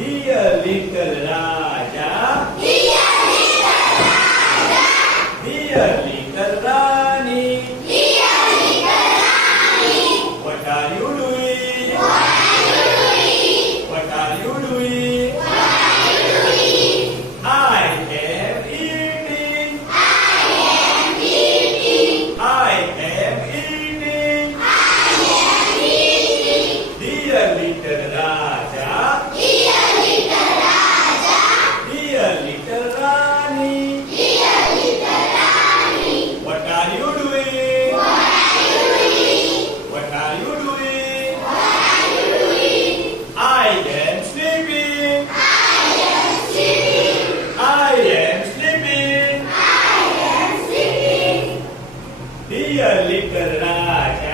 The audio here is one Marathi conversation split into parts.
Dear little Raja. Dear little Raja. Dear because of that.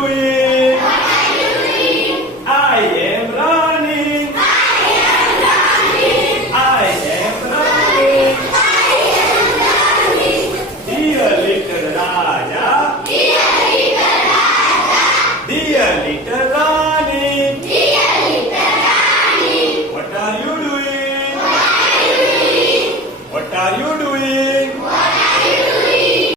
Luiz!